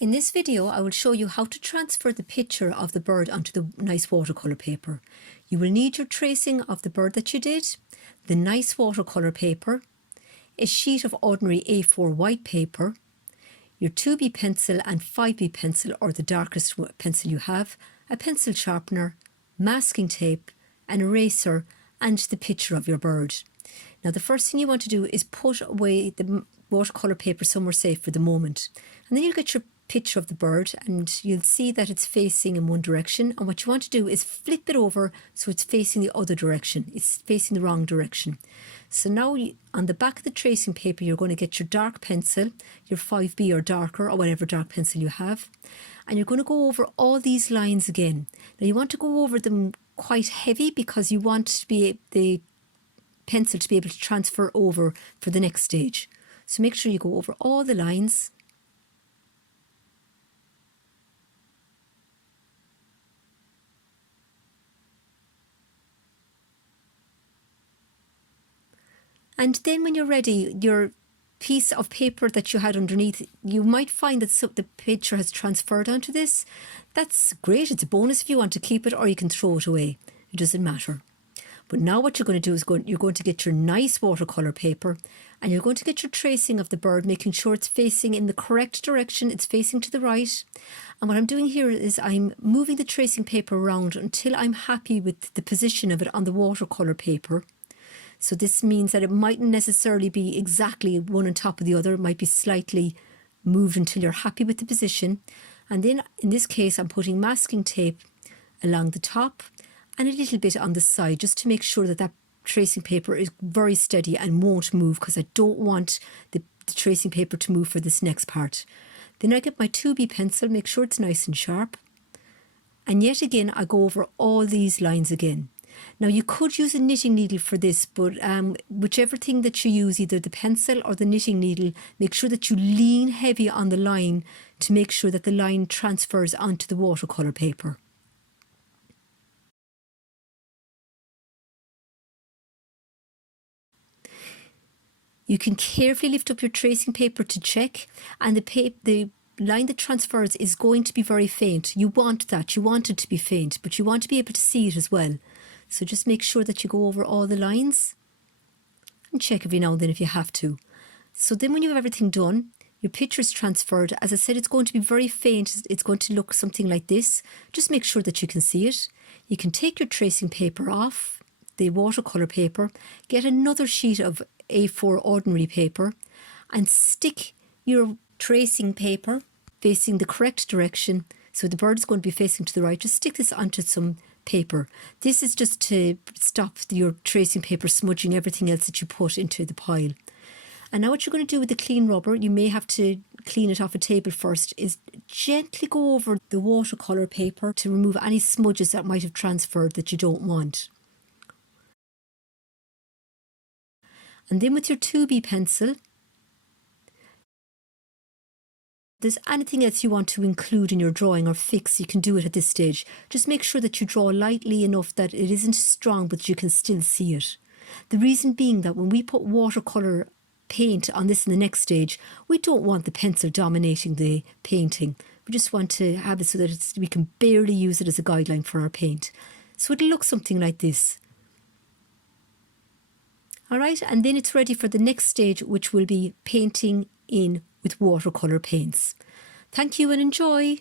In this video, I will show you how to transfer the picture of the bird onto the nice watercolour paper. You will need your tracing of the bird that you did, the nice watercolour paper, a sheet of ordinary A4 white paper, your 2B pencil and 5B pencil or the darkest pencil you have, a pencil sharpener, masking tape, an eraser and the picture of your bird. Now the first thing you want to do is put away the watercolour paper somewhere safe for the moment, and then you'll get your picture of the bird and you'll see that it's facing in one direction, and what you want to do is flip it over so it's facing the other direction. It's facing the wrong direction. So now on the back of the tracing paper you're going to get your dark pencil, your 5B or darker or whatever dark pencil you have, and you're going to go over all these lines again. Now you want to go over them quite heavy because you want to be the pencil to be able to transfer over for the next stage. So make sure you go over all the lines. And then when you're ready, your piece of paper that you had underneath, you might find that the picture has transferred onto this. That's great. It's a bonus if you want to keep it, or you can throw it away. It doesn't matter. But now what you're going to do is you're going to get your nice watercolour paper and you're going to get your tracing of the bird, making sure it's facing in the correct direction. It's facing to the right. And what I'm doing here is I'm moving the tracing paper around until I'm happy with the position of it on the watercolour paper. So this means that it mightn't necessarily be exactly one on top of the other. It might be slightly moved until you're happy with the position. And then in this case, I'm putting masking tape along the top and a little bit on the side, just to make sure that that tracing paper is very steady and won't move, because I don't want the tracing paper to move for this next part. Then I get my 2B pencil, make sure it's nice and sharp. And yet again, I go over all these lines again. Now you could use a knitting needle for this, but whichever thing that you use, either the pencil or the knitting needle, make sure that you lean heavy on the line to make sure that the line transfers onto the watercolour paper. You can carefully lift up your tracing paper to check, and the line that transfers is going to be very faint. You want that, you want it to be faint, but you want to be able to see it as well. So just make sure that you go over all the lines and check every now and then if you have to. So then when you have everything done, your picture is transferred. As I said, it's going to be very faint. It's going to look something like this. Just make sure that you can see it. You can take your tracing paper off, the watercolour paper, get another sheet of A4 ordinary paper and stick your tracing paper facing the correct direction. So the bird is going to be facing to the right. Just stick this onto some paper. This is just to stop your tracing paper smudging everything else that you put into the pile. And now what you're going to do with the clean rubber, you may have to clean it off a table first, is gently go over the watercolour paper to remove any smudges that might have transferred that you don't want. And then with your 2B pencil, if there's anything else you want to include in your drawing or fix, you can do it at this stage. Just make sure that you draw lightly enough that it isn't strong but you can still see it. The reason being that when we put watercolour paint on this in the next stage, we don't want the pencil dominating the painting. We just want to have it so that we can barely use it as a guideline for our paint. So it'll look something like this. Alright, and then it's ready for the next stage, which will be painting in with watercolour paints. Thank you and enjoy!